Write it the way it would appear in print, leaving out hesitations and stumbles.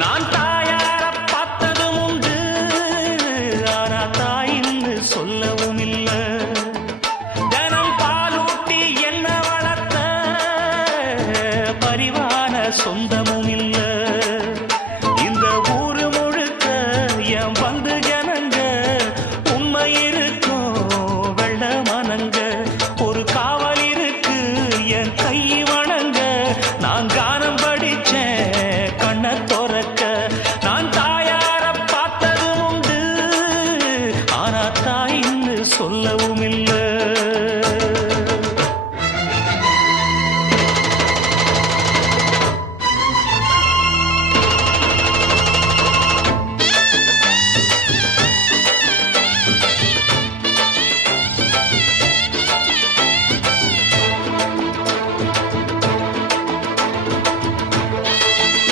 நான் தாயார பார்த்ததும் உண்டு, ஆனா தாயின்னு சொல்லவும் இல்ல. தினம் பாலூட்டி என்ன வளர்த்த பரிவான சொந்தமும் இல்ல. இந்த ஊரு முழுக்க என் வந்து ஜனங்க உண்மை இருக்கும் வெள்ள மனங்க. ஒரு காவல் இருக்கு என் கை வணங்க. நான் கானம் படிச்சேன் கண்ணத்தோ